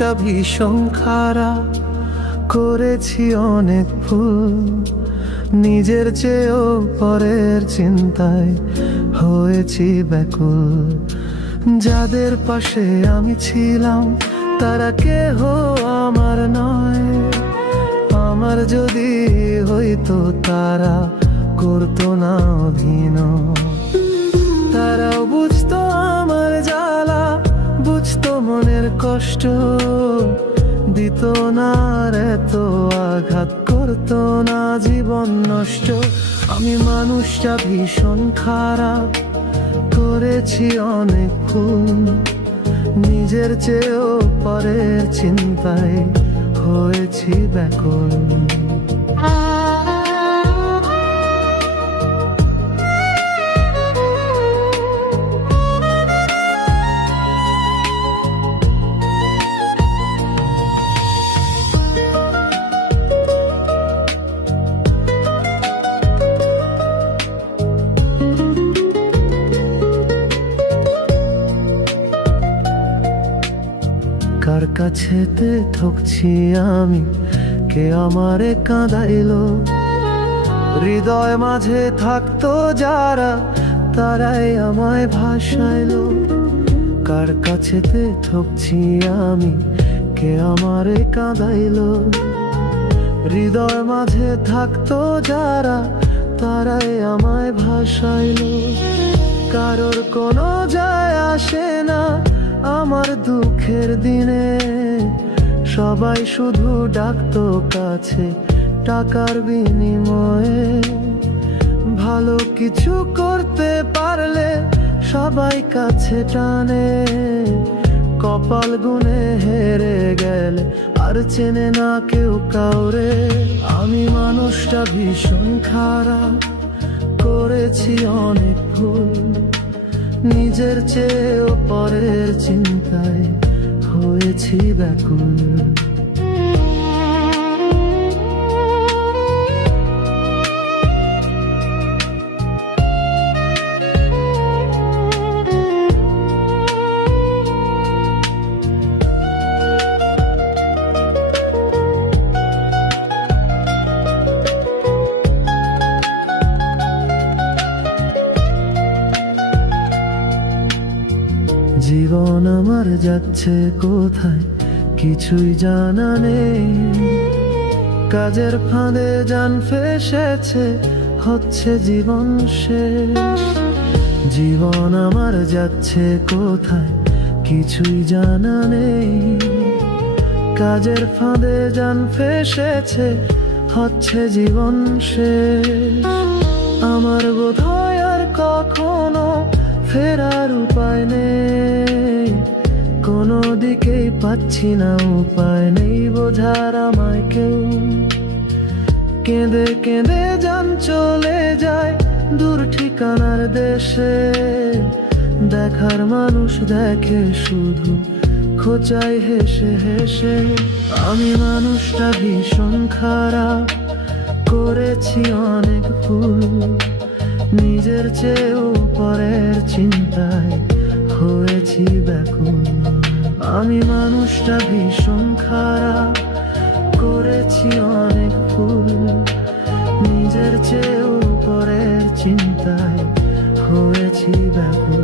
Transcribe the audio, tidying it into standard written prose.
মানুষটা ভীষণ খারাপ, করেছি অনেক ভুল, নিজের চেয়েও পরের চিন্তায় হয়েছি ব্যাকুল। যাদের পাশে আমি ছিলাম তারা কেহ আমার নয়, আমার যদি হইতো তারা করতো না অভিনয়। তারাও বুঝতো আমার জ্বালা, বুঝতো মনের কষ্ট, দিত না আর এত আঘাত, করতো না জীবন নষ্ট। আমি মানুষটা ভীষণ খারাপ, করেছি অনেক ভুল, নিজের চেয়েও পরের চিন্তায় হয়েছি ব্যাকুল। কার কাছেতে ঠকছি আমি, কে আমারে কাঁদাইলো, হৃদয় মাঝে থাকতো যারা তারাই আমায় ভাসাইলো। কার কাছেতে ঠকছি আমি, কে আমারে কাঁদাইলো, হৃদয় মাঝে থাকতো যারা তারাই আমায় ভাসাইলো। কারোর কোনো যায় আসে না আমার দুঃখের দিনে, সবাই শুধু ডাকতো কাছে টাকার বিনিময়ে। ভালো কিছু করতে পারলে সবাই কাছে টানে, কপাল গুনে হেরে গেলে আর চেনে না কেউ কাউরে। আমি মানুষটা ভীষণ খারাপ, করেছি অনেক ভুল, নিজের চেয়েও পরের চিন্তায় হয়েছি ব্যাকুল। জীবন আমার যাচ্ছে কোথায় কিছুই জানা নেই, কাজের ফাঁদে জান ফেসেছে হচ্ছে জীবন শেষ। জীবন আমার যাচ্ছে কোথায় কিছুই জানা নেই, কাজের ফাঁদে জান ফেসেছে হচ্ছে জীবন শেষ। আমার বোধহয় আর কখনো ফেরার উপায় নেই, কোনো দিকেই পাচ্ছি না উপায় নেই বোঝার আমায় কেউ। কেঁদে কেঁদে জান চলে যায় দূর ঠিকানার দেশে, দেখার মানুষ দেখে শুধু খোঁচাই হেসে হেসে। আমি মানুষটা ভীষণ খারাপ, করেছি অনেক ভুল, নিজের চেয়েও পরের চিন্তায় হয়েছি ব্যাকুল। আমি মানুষটা ভীষণ খারাপ, করেছি অনেক ভুল, নিজের চেয়েও পরের চিন্তায় হয়েছি ব্যাকুল।